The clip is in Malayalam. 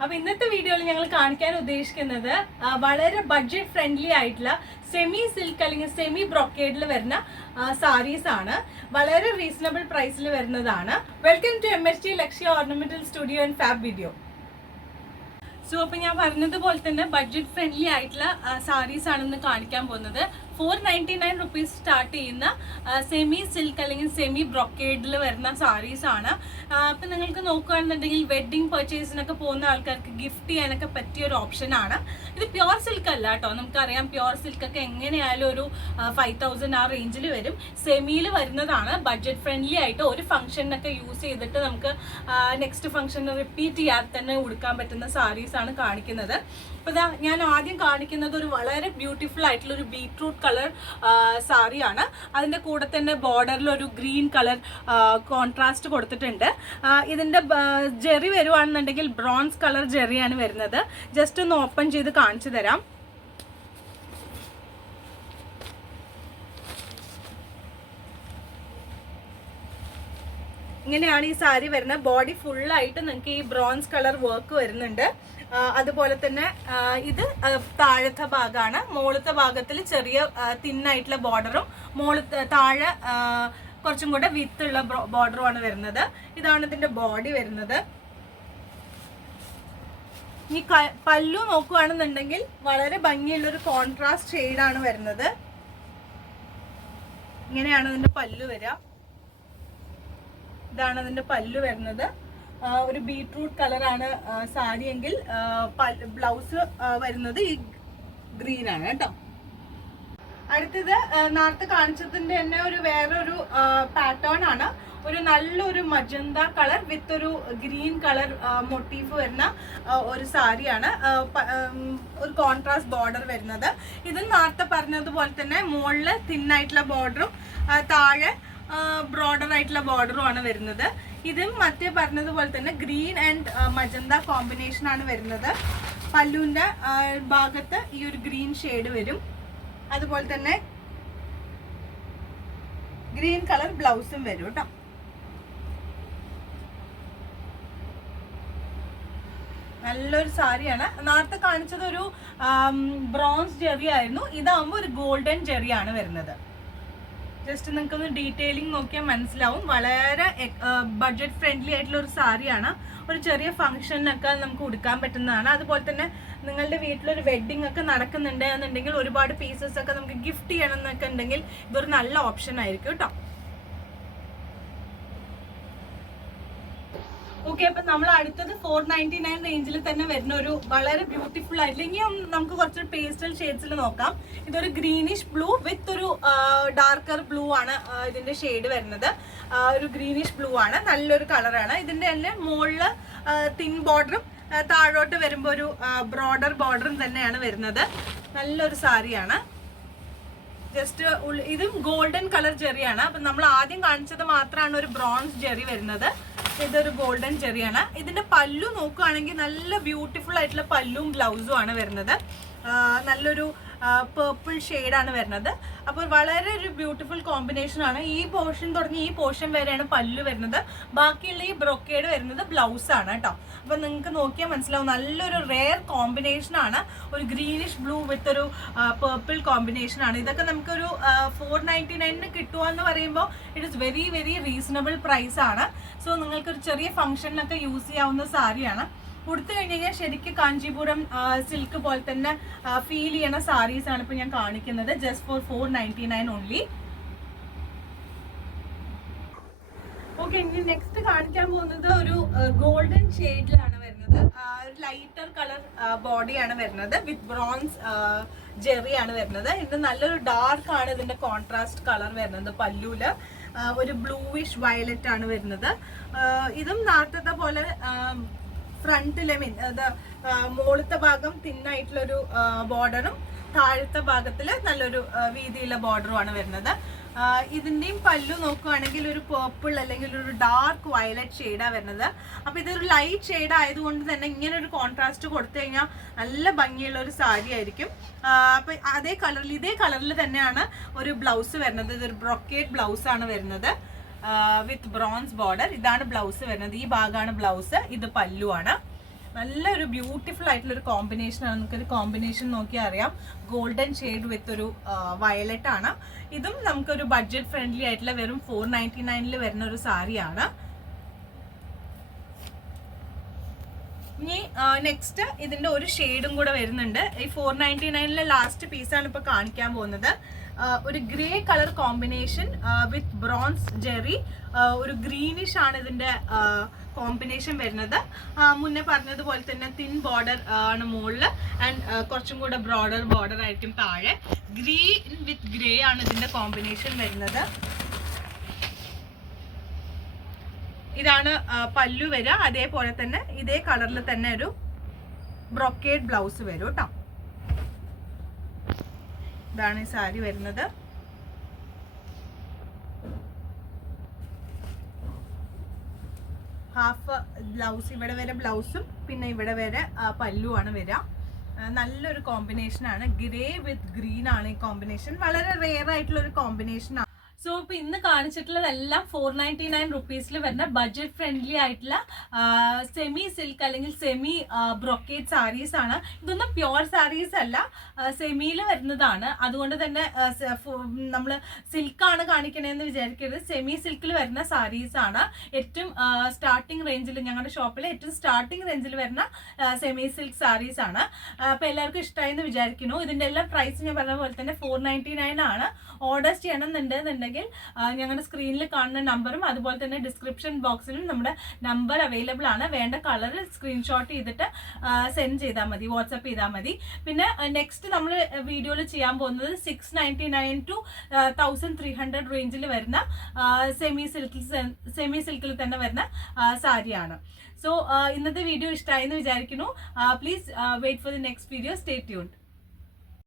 അപ്പോൾ ഇന്നത്തെ വീഡിയോയിൽ ഞങ്ങൾ കാണിക്കാൻ ഉദ്ദേശിക്കുന്നത് വളരെ ബഡ്ജറ്റ് ഫ്രണ്ട്ലി ആയിട്ടുള്ള സെമി സിൽക്ക് അല്ലെങ്കിൽ സെമി ബ്രോക്കേഡിൽ വരുന്ന സാരീസ് ആണ്. വളരെ റീസണബിൾ പ്രൈസിൽ വരുന്നതാണ്. Welcome to MHT Lakshya ornamental studio and fab video. So അപ്പോൾ ഞാൻ പറഞ്ഞതുപോലെ തന്നെ ബഡ്ജറ്റ് ഫ്രണ്ട്ലി ആയിട്ടുള്ള സാരീസ് ആണെന്ന് കാണിക്കാൻ പോകുന്നത്. 499 റുപ്പീസ് സ്റ്റാർട്ട് ചെയ്യുന്ന സെമി സിൽക്ക് അല്ലെങ്കിൽ സെമി ബ്രോക്കേഡിൽ വരുന്ന സാരീസ് ആണ്. അപ്പം നിങ്ങൾക്ക് നോക്കുകയാണെന്നുണ്ടെങ്കിൽ വെഡ്ഡിങ് പർച്ചേസിനൊക്കെ പോകുന്ന ആൾക്കാർക്ക് ഗിഫ്റ്റ് ചെയ്യാനൊക്കെ പറ്റിയ ഒരു ഓപ്ഷനാണ്. ഇത് പ്യുവർ സിൽക്ക് അല്ല കേട്ടോ. നമുക്കറിയാം പ്യുവർ സിൽക്കൊക്കെ എങ്ങനെയായാലും ഒരു 5000 ആ റേഞ്ചിൽ വരും. സെമിയിൽ വരുന്നതാണ്. ബഡ്ജറ്റ് ഫ്രണ്ട്ലി ആയിട്ട് ഒരു ഫംഗ്ഷനൊക്കെ യൂസ് ചെയ്തിട്ട് നമുക്ക് നെക്സ്റ്റ് ഫംഗ്ഷൻ റിപ്പീറ്റ് ചെയ്യാതെ തന്നെ ഉടുക്കാൻ പറ്റുന്ന സാരീസ് ആണ് കാണിക്കുന്നത്. അപ്പോൾ ഞാൻ ആദ്യം കാണിക്കുന്നത് ഒരു വളരെ ബ്യൂട്ടിഫുൾ ആയിട്ടുള്ള ഒരു ബീട്രൂട്ട് കളർ സാരിയാണ്. അതിൻ്റെ കൂടെ തന്നെ ബോർഡറിൽ ഒരു ഗ്രീൻ കളർ കോൺട്രാസ്റ്റ് കൊടുത്തിട്ടുണ്ട്. ഇതിൻ്റെ ജെറി വരുവാണെന്നുണ്ടെങ്കിൽ ബ്രോൺസ് കളർ ജെറിയാണ് വരുന്നത്. ജസ്റ്റ് ഒന്ന് ഓപ്പൺ ചെയ്ത് കാണിച്ചു തരാം. ഇങ്ങനെയാണ് ഈ സാരി വരുന്നത്. ബോഡി ഫുള്ളായിട്ട് നിങ്ങൾക്ക് ഈ ബ്രോൺസ് കളർ വർക്ക് വരുന്നുണ്ട്. അതുപോലെ തന്നെ ഇത് താഴത്തെ ഭാഗമാണ്. മുകളിലത്തെ ഭാഗത്തിൽ ചെറിയ തിന്നായിട്ടുള്ള ബോർഡറും താഴെ കുറച്ചും കൂടെ വിത്തുള്ള ബോർഡറുമാണ് വരുന്നത്. ഇതാണ് ഇതിന്റെ ബോഡി വരുന്നത്. ഈ പല്ലു നോക്കുകയാണെന്നുണ്ടെങ്കിൽ വളരെ ഭംഗിയുള്ളൊരു കോൺട്രാസ്റ്റ് ഷെയ്ഡാണ് വരുന്നത്. ഇങ്ങനെയാണ് ഇതിന്റെ പല്ലു വരിക. ഇതാണ് അതിന്റെ പല്ലു വരുന്നത്. ഒരു ബീട്രൂട്ട് കളറാണ് സാരി എങ്കിൽ ബ്ലൗസ് വരുന്നത് ഈ ഗ്രീൻ ആണ് കേട്ടോ. അടുത്തത് നേരത്തെ കാണിച്ചതിന്റെ തന്നെ വേറൊരു പാറ്റേൺ ആണ്. ഒരു നല്ലൊരു മജന്ത കളർ വിത്ത് ഒരു ഗ്രീൻ കളർ മോട്ടീഫ് വരുന്ന ഒരു സാരിയാണ്. ഒരു കോൺട്രാസ്റ്റ് ബോർഡർ വരുന്നത്. ഇത് നേരത്തെ പറഞ്ഞതുപോലെ തന്നെ മുകളിൽ തിന്നായിട്ടുള്ള ബോർഡറും താഴെ ബ്രോഡർ ആയിട്ടുള്ള ബോർഡറും ആണ് വരുന്നത്. ഇതും മറ്റേ പറഞ്ഞതുപോലെ തന്നെ ഗ്രീൻ ആൻഡ് മജന്ത കോമ്പിനേഷൻ ആണ് വരുന്നത്. പല്ലുവിന്റെ ഭാഗത്ത് ഈ ഒരു ഗ്രീൻ ഷെയ്ഡ് വരും. അതുപോലെ തന്നെ ഗ്രീൻ കളർ ബ്ലൗസും വരും കേട്ടോ. നല്ലൊരു സാരിയാണ്. നേരത്തെ കാണിച്ചത് ഒരു ബ്രോൺസ് ജെറി ആയിരുന്നു. ഇതാകുമ്പോൾ ഒരു ഗോൾഡൻ ജെറി ആണ് വരുന്നത്. ജസ്റ്റ് നിങ്ങൾക്കൊന്ന് ഡീറ്റെയിലിംഗ് നോക്കിയാൽ മനസ്സിലാവും. വളരെ ബഡ്ജറ്റ് ഫ്രണ്ട്ലി ആയിട്ടുള്ള ഒരു സാരിയാണ്. ഒരു ചെറിയ ഫംഗ്ഷനൊക്കെ നമുക്ക് ഉടുക്കാൻ പറ്റുന്നതാണ്. അതുപോലെ തന്നെ നിങ്ങളുടെ വീട്ടിലൊരു വെഡ്ഡിംഗ് ഒക്കെ നടക്കുന്നുണ്ട് എന്നുണ്ടെങ്കിൽ ഒരുപാട് പീസസ് ഒക്കെ നമുക്ക് ഗിഫ്റ്റ് ചെയ്യണം എന്നൊക്കെ ഉണ്ടെങ്കിൽ ഇതൊരു നല്ല ഓപ്ഷൻ ആയിരിക്കും കേട്ടോ. ഓക്കെ, അപ്പൊ നമ്മൾ അടുത്തത് 499 റേഞ്ചിൽ തന്നെ വരുന്ന ഒരു വളരെ ബ്യൂട്ടിഫുൾ ആയിട്ടുള്ള, ഇനിയും നമുക്ക് കുറച്ച് പേസ്റ്റൽ ഷെയ്ഡ്സിൽ നോക്കാം. ഇതൊരു ഗ്രീനിഷ് ബ്ലൂ വിത്ത് ഒരു ഡാർക്കർ ബ്ലൂ ആണ് ഇതിന്റെ ഷെയ്ഡ് വരുന്നത്. ഒരു ഗ്രീനിഷ് ബ്ലൂ ആണ്. നല്ലൊരു കളറാണ്. ഇതിന്റെ തന്നെ മുകളില് തിൻ ബോർഡറും താഴോട്ട് വരുമ്പോൾ ഒരു ബ്രോഡർ ബോർഡറും തന്നെയാണ് വരുന്നത്. നല്ലൊരു സാരിയാണ്. ജസ്റ്റ് ഇതും ഗോൾഡൻ കളർ ജെറിയാണ്. അപ്പൊ നമ്മൾ ആദ്യം കാണിച്ചത് മാത്രമാണ് ഒരു ബ്രോൺസ് ജെറി വരുന്നത്. ഇതൊരു ഗോൾഡൻ ജെറിയാണ്. ഇതിന്റെ പല്ലു നോക്കുകയാണെങ്കിൽ നല്ല ബ്യൂട്ടിഫുൾ ആയിട്ടുള്ള പല്ലും ബ്ലൗസും ആണ് വരുന്നത്. നല്ലൊരു പേർപ്പിൾ ഷെയ്ഡാണ് വരുന്നത്. അപ്പോൾ വളരെ ഒരു ബ്യൂട്ടിഫുൾ കോമ്പിനേഷൻ ആണ്. ഈ പോർഷൻ തുടങ്ങി ഈ പോർഷൻ വരെയാണ് പല്ലു വരുന്നത്. ബാക്കിയുള്ള ഈ ബ്രൊക്കേഡ് വരുന്നത് ബ്ലൗസ് ആണ് കേട്ടോ. അപ്പൊ നിങ്ങൾക്ക് നോക്കിയാൽ മനസ്സിലാവും. നല്ലൊരു റെയർ കോമ്പിനേഷൻ ആണ്. ഒരു ഗ്രീനിഷ് ബ്ലൂ വിത്ത് ഒരു പേർപ്പിൾ കോമ്പിനേഷൻ ആണ്. ഇതൊക്കെ നമുക്കൊരു 499 കിട്ടുക എന്ന് പറയുമ്പോൾ it is very very reasonable price ആണ്. സോ നിങ്ങൾക്കൊരു ചെറിയ ഫംഗ്ഷനിലൊക്കെ യൂസ് ചെയ്യാവുന്ന സാരിയാണ്. കൊടുത്തു കഴിഞ്ഞ് കഴിഞ്ഞാൽ ശരിക്കും കാഞ്ചീപുരം സിൽക്ക് പോലെ തന്നെ ഫീൽ ചെയ്യണ സാരീസ് ആണ് ഇപ്പൊ ഞാൻ കാണിക്കുന്നത്. Just for 499 only. ഓക്കെ, ഇനി നെക്സ്റ്റ് കാണിക്കാൻ പോകുന്നത് ഒരു ഗോൾഡൻ ഷെയ്ഡിലാണ് വരുന്നത്. ഒരു ലൈറ്റർ കളർ ബോഡിയാണ് വരുന്നത്. വിത്ത് ബ്രോൺസ് ജെറി ആണ് വരുന്നത്. ഇത് നല്ലൊരു ഡാർക്ക് ആണ് ഇതിന്റെ കോൺട്രാസ്റ്റ് കളർ വരുന്നത്. പല്ലൂല് ഒരു ബ്ലൂയിഷ് വയലറ്റ് ആണ് വരുന്നത്. ഇതും നേരത്തെ പോലെ ഫ്രണ്ടിലെ മുകളിലത്തെ ഭാഗം തിന്നായിട്ടുള്ളൊരു ബോർഡറും താഴത്തെ ഭാഗത്തിൽ നല്ലൊരു വീതിയുള്ള ബോർഡറുമാണ് വരുന്നത്. ഇതിന്റെയും പല്ലു നോക്കുകയാണെങ്കിൽ ഒരു പേർപ്പിൾ അല്ലെങ്കിൽ ഒരു ഡാർക്ക് വയലറ്റ് ഷെയ്ഡാണ് വരുന്നത്. അപ്പൊ ഇതൊരു ലൈറ്റ് ഷെയ്ഡ് ആയതുകൊണ്ട് തന്നെ ഇങ്ങനെ ഒരു കോൺട്രാസ്റ്റ് കൊടുത്തു കഴിഞ്ഞാൽ നല്ല ഭംഗിയുള്ള ഒരു സാരി ആയിരിക്കും. അപ്പൊ ഇതേ കളറിൽ തന്നെയാണ് ഒരു ബ്ലൗസ് വരുന്നത്. ഇതൊരു ബ്രൊക്കേഡ് ബ്ലൗസ് ആണ് വരുന്നത് വിത്ത് ബ്രോൺസ് ബോർഡർ. ഇതാണ് ബ്ലൗസ് വരുന്നത്. ഈ ഭാഗമാണ് ബ്ലൗസ്, ഇത് പല്ലു ആണ്. നല്ലൊരു ബ്യൂട്ടിഫുൾ ആയിട്ടുള്ള ഒരു കോമ്പിനേഷനാണ്. നമുക്കൊരു കോമ്പിനേഷൻ നോക്കിയാൽ അറിയാം. ഗോൾഡൻ ഷെയ്ഡ് വിത്ത് ഒരു വയലറ്റ് ആണ്. ഇതും നമുക്കൊരു ബഡ്ജറ്റ് ഫ്രണ്ട്ലി ആയിട്ടുള്ള വെറും 499 വരുന്ന ഒരു സാരിയാണ്. ഇനി നെക്സ്റ്റ് ഇതിന്റെ ഒരു ഷെയ്ഡും കൂടെ വരുന്നുണ്ട്. ഈ 499 ലാസ്റ്റ് പീസാണ് ഇപ്പൊ കാണിക്കാൻ പോകുന്നത്. ഒരു grey colour combination with bronze Jerry, ഒരു ഗ്രീനിഷ് ആണ് ഇതിന്റെ കോമ്പിനേഷൻ വരുന്നത്. മുന്നേ പറഞ്ഞതുപോലെ തന്നെ തിൻ ബോർഡർ ആണ് മുകളിൽ ആൻഡ് കുറച്ചും കൂടെ ബ്രോഡർ ബോർഡർ ആയിരിക്കും താഴെ. ഗ്രീൻ വിത്ത് ഗ്രേ ആണ് ഇതിന്റെ കോമ്പിനേഷൻ വരുന്നത്. ഇതാണ് പല്ലു വരിക. അതേപോലെ തന്നെ ഇതേ കളറിൽ തന്നെ ഒരു ബ്രൊക്കേഡ് ബ്ലൗസ് വരും കേട്ടോ. ഇതാണ് ഈ സാരി വരുന്നത്. ഹാഫ് ബ്ലൗസ് ഇവിടെ വരെ ബ്ലൗസും പിന്നെ ഇവിടെ വരെ പല്ലുവാണ് വരിക. നല്ലൊരു കോമ്പിനേഷൻ ആണ്. ഗ്രേ വിത്ത് ഗ്രീൻ ആണ് ഈ കോമ്പിനേഷൻ. വളരെ റെയർ ആയിട്ടുള്ള ഒരു കോമ്പിനേഷൻ ആണ്. സോ ഇപ്പൊ ഇന്ന് കാണിച്ചിട്ടുള്ളതെല്ലാം 499 റുപ്പീസിൽ വരുന്ന ബഡ്ജറ്റ് ഫ്രണ്ട്ലി ആയിട്ടുള്ള സെമി സിൽക്ക് അല്ലെങ്കിൽ സെമി ബ്രൊക്കേഡ് സാരീസ് ആണ്. ഇതൊന്നും പ്യുവർ സാരീസ് അല്ല, സെമിയിൽ വരുന്നതാണ്. അതുകൊണ്ട് തന്നെ നമ്മൾ സിൽക്കാണ് കാണിക്കണേന്ന് വിചാരിക്കരുത്. സെമി സിൽക്കിൽ വരുന്ന സാരീസ് ആണ്. ഏറ്റവും സ്റ്റാർട്ടിംഗ് റേഞ്ചിൽ, ഞങ്ങളുടെ ഷോപ്പിൽ ഏറ്റവും സ്റ്റാർട്ടിംഗ് റേഞ്ചിൽ വരുന്ന സെമി സിൽക്ക് സാരീസ് ആണ്. അപ്പൊ എല്ലാവർക്കും ഇഷ്ടമായി എന്ന് വിചാരിക്കുന്നു. ഇതിന്റെ എല്ലാം പ്രൈസ് ഞാൻ പറഞ്ഞ പോലെ തന്നെ 499 ആണ്. ഓർഡേഴ്സ് ചെയ്യണമെന്നുണ്ടെങ്കിൽ ഞങ്ങളുടെ സ്ക്രീനിൽ കാണുന്ന നമ്പറും അതുപോലെ തന്നെ ഡിസ്ക്രിപ്ഷൻ ബോക്സിലും നമ്മുടെ നമ്പർ അവൈലബിൾ ആണ്. വേണ്ട കളർ സ്ക്രീൻഷോട്ട് ചെയ്തിട്ട് സെൻഡ് ചെയ്താൽ മതി, വാട്സപ്പ് ചെയ്താൽ മതി. പിന്നെ നെക്സ്റ്റ് നമ്മൾ വീഡിയോയിൽ ചെയ്യാൻ പോകുന്നത് 699 to 1300 റേഞ്ചിൽ വരുന്ന സെമി സിൽക്കിൽ തന്നെ വരുന്ന സാരിയാണ്. സോ ഇന്നത്തെ വീഡിയോ ഇഷ്ടമായി എന്ന് വിചാരിക്കുന്നു. Please wait for the next video. Stay tuned.